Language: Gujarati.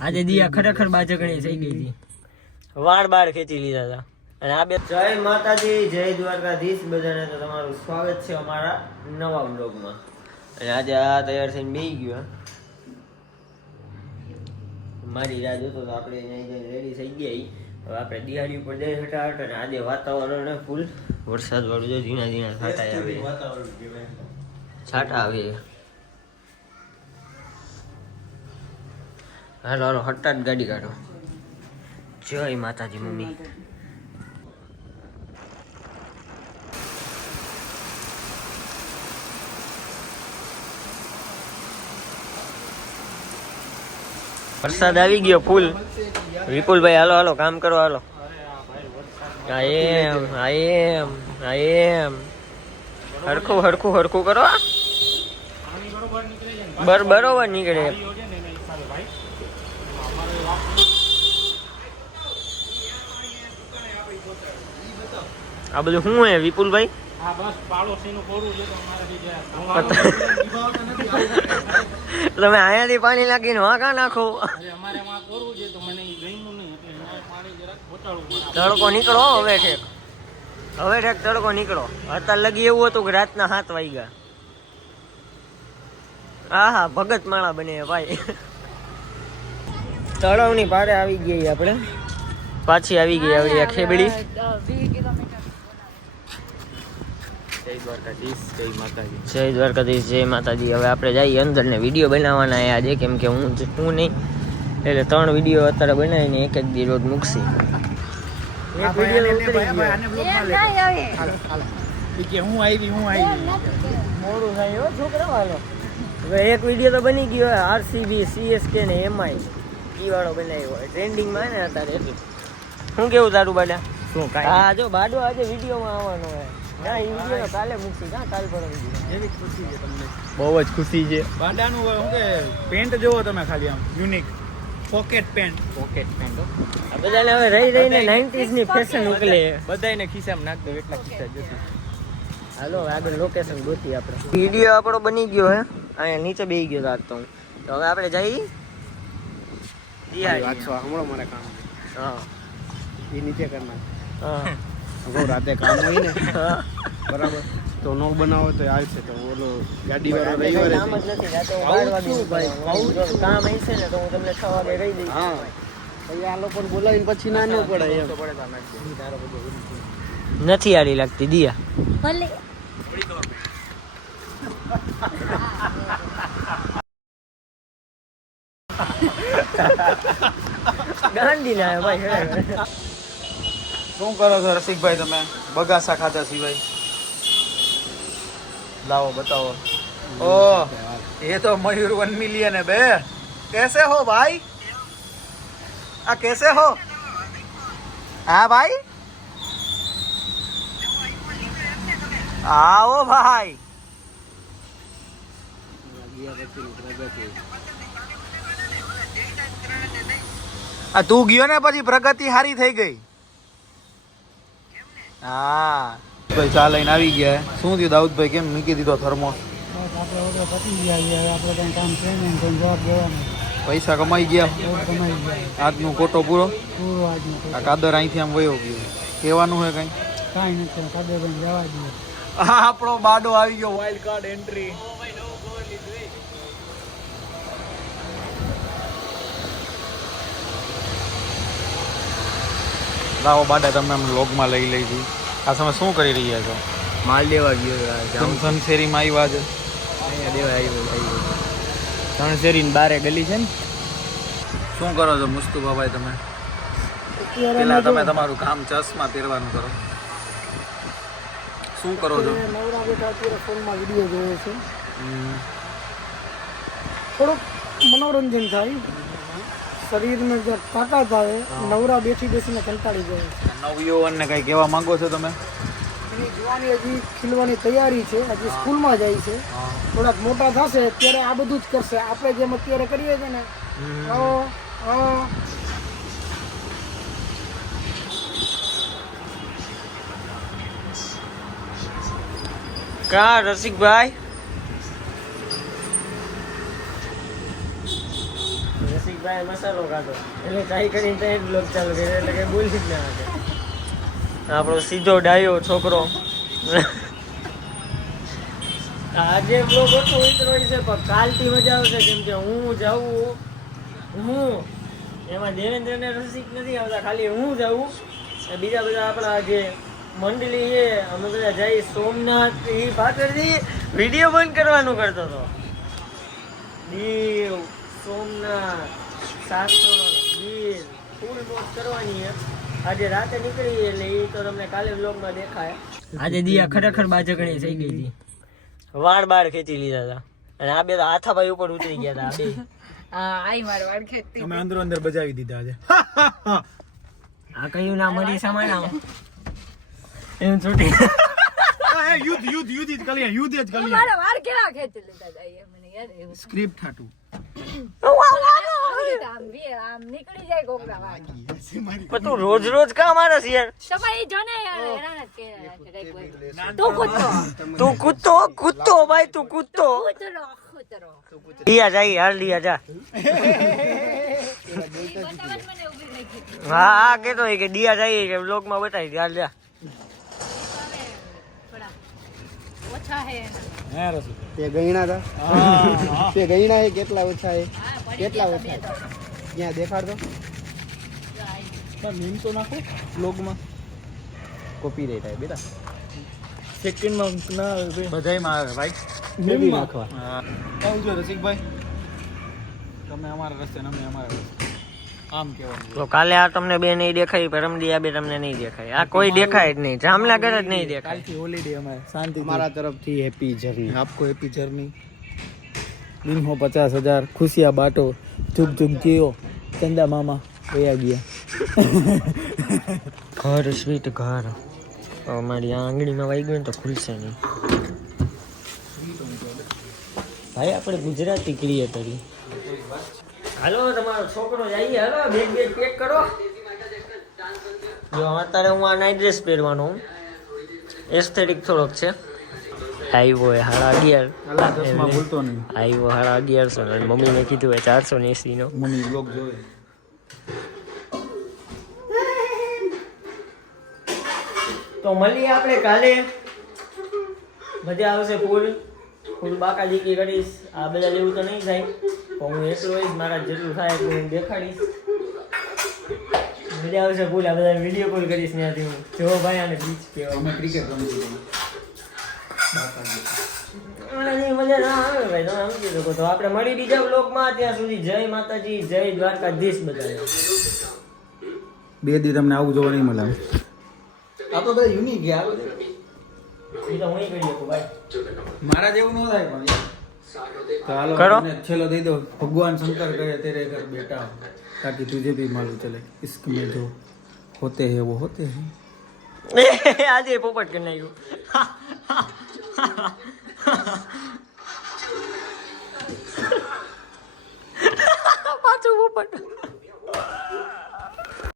આજે દિયા ખરેખર બાજકણી થઈ ગઈ હતી, વાળ બાર ખેંચી લીધા હતા. અને આ બે જય માતાજી, જય દ્વારકાધીશ બધાને. તો તમારું સ્વાગત છે અમારા નવા બ્લોગમાં. અને આજે આ તૈયાર થઈને બેસી ગયો, મારી રાહ જોતો તો આપણે અહીંયા રેડી થઈ ગયા. હવે આપણે દિવાળી ઉપર જઈ હટાહટ. અને આજે વાતાવરણ ફૂલ વરસાદ વાળું છે, ઝીણા ઝીણા છાંટા આવે, છાંટા આવે. હાલો હાલો હટાટ ગાડી કાઢો. જય માતાજી મમ્મી. વરસાદ આવી ગયો ફૂલ. વિપુલભાઈ હાલો હાલો કામ કરો હાલો. હરખું હરખું હરખું કરો. બરોબર નીકળે. આ બધું શું હે વિપુલભાઈ? તમે અહીંયાથી પાણી નાખીને વાંકા નાખો. તડકો નીકળો હવે ઠેક, હવે ઠેક તડકો નીકળો. અત્યારે લગી એવું હતું કે રાતના 7 વાગ્યા. હા હા ભગત માળા બને ભાઈ. તળાવની પારે આવી ગઈ આપણે, પાછી આવી ગઈ આવડી આ ખેબડી. જય દ્વારકાધીશ, જય માતાજી. હવે આપણે જઈએ અંદર ને વિડીયો બનાવવાના આજે, કેમ કે હું નહીં એટલે 3 વિડીયો અત્યારે બનાવીને એક દી રોજ મૂકશી. એક વિડીયો ઉતરી ગયો, મોડું થાય હો છોકરા વાળો. હવે એક વિડીયો તો બની ગયો હોય, આરસીબી CSK ને MI ઈ વાળો બનાવ્યો હોય ટ્રેન્ડિંગમાં ને અત્યારે. એટલે શું કેવું તારું બાડા? શું કાંઈ? હા જો બાડો આજે વિડીયોમાં આવવાનો હોય. ના એ વિડીયો કાલે મૂકશી. કાં કાલ પર એવી ખુશી છે તમને? બહુ જ ખુશી છે. બાડાનું શું કે પેન્ટ જોવો તમે, ખાલી આમ યુનિક પોકેટ પેન્ટ. આ બધાને હવે રહી રહીને 90s ની ફેશન ઉકલે. બધાને ખિસ્સામાં નાખ દો, એટલા ખિસ્સા જશે. હાલો આગળ લોકેશન ગોતી આપણે. વિડીયો આપણો બની ગયો હે, અહીંયા નીચે બેસી ગયો આજ તો. તો હવે આપણે જઈ હમણાં મારે કામ. હા એ નીચે કરના. હા રાતે કામ હોય ને બરાબર, તો નો બનાવો તો આવશે. તો ઓલો ગાડી વાળો રવિવારે કામ જ નથી, રાતે હું 12 વાગે કામ હશે ને તો હું તમને 6 વાગે રહી દઈશ. હા પછી આ લોકોને બોલાવીને પછી ના ન પડે એમ. નથી આડી લાગતી દિયા. ભલે ગાંધી ના ભાઈ. શું કરો છો રસિકભાઈ તમે? બગાસા ખાધા સિવાય લાવો બતાવો. ઓહ ये तो मयूर 1 मिलियन है बे. कैसे हो भाई? आ कैसे हो? हाँ भाई आओ भाई. આ તું ગયો ને પછી પ્રગતિ હારી થઈ ગઈ. હા ભાઈ ચા લઈને આવી ગયા. શું થયું દાઉદભાઈ, કેમ મૂકી દીધો થર્મોસ? પૈસા કમાઈ ગયા, આજનો કોટો પૂરો. આ કાદર અહીંથી આમ વયો ગયો. કહેવાનું હોય કઈ? હા આપણો બાડો આવી ગયો, વાઇલ્ડ કાર્ડ એન્ટ્રી. લાવો બાડા તમે અમને લોગમાં લઈ લઈ છી. આ સમય શું કરી રહ્યા છો? માલ દેવા ગયો. ધનશેરીમાં આવ્યા છે. અહીંયા દેવા આવ્યો. ધનશેરીની બારે ગલી છે ને. શું કરો છો મુસ્તુફાભાઈ તમે? પેલા તમે તમારું કામ ચશ્મા પહેરવાનું કરો. શું કરો છો? નવરા બેઠા અત્યારે ફોનમાં વિડીયો જોયો છે. થોડુંક મનોરંજન થાય, શરીરને જે તાકાત આવે. નવરા બેસીને કંટાળી જાય. નવયુવાનને કઈ કહેવા માંગો છો તમે? એની જવાની હજી ખીલવાની તૈયારી છે, હજી સ્કૂલમાં જાય છે. થોડાક મોટા થશે ત્યારે આ બધું જ કરશે. આપણે જેમ અત્યારે કરીએ છીએ ને કા રસિકભાઈ ચાય મસાલો કાઢો એટલે ચાય કરીને ત્યાં જ બ્લોગ ચાલુ કર્યો એટલે કઈ બોલી જ ના શકે આપણો સીધો ડાયો છોકરો આજે બ્લોગ ઓછો ઉતરો છે પણ કાલથી મજા આવશે કેમ કે હું જાઉં એમાં દેવેન્દ્રને રસિક નથી આવતા ખાલી હું જાઉં બીજા બધા આપણા જે મંડળી છે અમે બધા જઈ સોમનાથ એ પાછળથી વિડીયો બંધ કરવાનું કરતો હતો દીવ સોમનાથ સાસણ ગીર ફૂલ મોજ કરવાની છે આજે રાતે નીકળી એટલે એ તો તમને કાલે વ્લોગમાં દેખાય આજે દિયા ખરેખર બાજકણી થઈ ગઈ હતી વાળ બાળ ખેંચી લીધા હતા અને આ બે તો હાથાભાઈ ઉપર ઉતરી ગયા હતા અમે અંદર અંદર બજાવી દીધા આજે આ કયું ના મરી સામાન એમ છૂટી યુદ્ધ જ કરી મારા વાળ કેવા ખેંચી લીધા જાય મને યાર એવું સ્ક્રિપ્ટ હાટું આમ નીકળી જાય કોકરા વાળ પણ તું રોજ રોજ કામ મારસ યાર સફાઈ જોને યાર હેરાન જ કે તું કૂદતો ભાઈ તું કૂદતો કૂતરો દિયા જાય હાલ દિયા જા બતાવત મને ઉભી રાખી હા કેતો કે દિયા જાય કે વ્લોગ માં બતાવી હાલ જા થોડા ઓછા હે હે રસુ તે ગઈણા હતા તે ગઈણા હે કેટલા ઓછા હે કેટલા ઓછા ત્યાં દેખાડતો મીમ તો નાખો બ્લોગમાં કોપી રેટ આવે બેટા સેકન્ડમાં ના આવે બધાયમાં આવે ભાઈ મેબી નાખવા કેવું છે રસિકભાઈ તમે અમારા રસ્તે ને અમે અમારા રસ્તે આમ કહેવાનું તો કાલે આ તમને બે નહીં દેખાય પરમદી આ બે તમને નહીં દેખાય આ કોઈ દેખાય જ નહીં જામનગર જ નહીં દેખાય કાલથી હોલિડે અમારે શાંતિ અમારા તરફથી હેપી જર્ની आपको हैप्पी जर्नी दिन हो 50,000 खुशियाँ बांटो चुप चुप जियो चंदा मामा वया गया ઘર સ્વીટ ઘર અમારી આ આંગળીમાં વાઈ ગયું ને તો ખુલશે નહીં ભાઈ આપણે ગુજરાતી ક્રિએટ કરી હાલો તમારો છોકરો જઈએ હાલો બેગ પેક કરો જો અત્યારે હું આ નાઇટ ડ્રેસ પહેરવાનો હું એસ્થેટિક થોડોક છે આવ્યો એ 11:30 ભૂલતો નહીં આવ્યો 11:30 અને મમ્મીને કીધું 480 નો મમ્મી બ્લોગ જોવે તો મળીએ આપણે કાલે મજા આવશે ફૂલ બાકાજીકી કરીશ આ બધા જેવું તો નહીં થાય પણ હું એકલો હોઈશ મારા જેટલું થાય એટલું હું દેખાડીશ મજા આવશે ફૂલ આ બધા વિડીયો કોલ કરીશ ત્યાંથી હું જો ભાઈ આને બીચ કહેવાય અમે ક્રિકેટ રમી મજા ના આવે ભાઈ તમે સમજી શકો તો આપણે મળી બીજા બ્લોગમાં ત્યાં સુધી જય માતાજી જય દ્વારકાધીશ બધાને 2 દી તમને આવું જોવા નહીં મળે આ તો બધા યુનિક ગયા એ તો હું કરી શકું ભાઈ મારા જેવું ન થાય પણ તો હાલો કરો. મને છેલ્લો દઈ દો ભગવાન શંकर कहे तेरे घर बेटा ताकि तुझे भी मालूम चले इश्क में जो होते हैं वो होते हैं આજે પોપટ કરી નાખ્યું પાછું પોપટ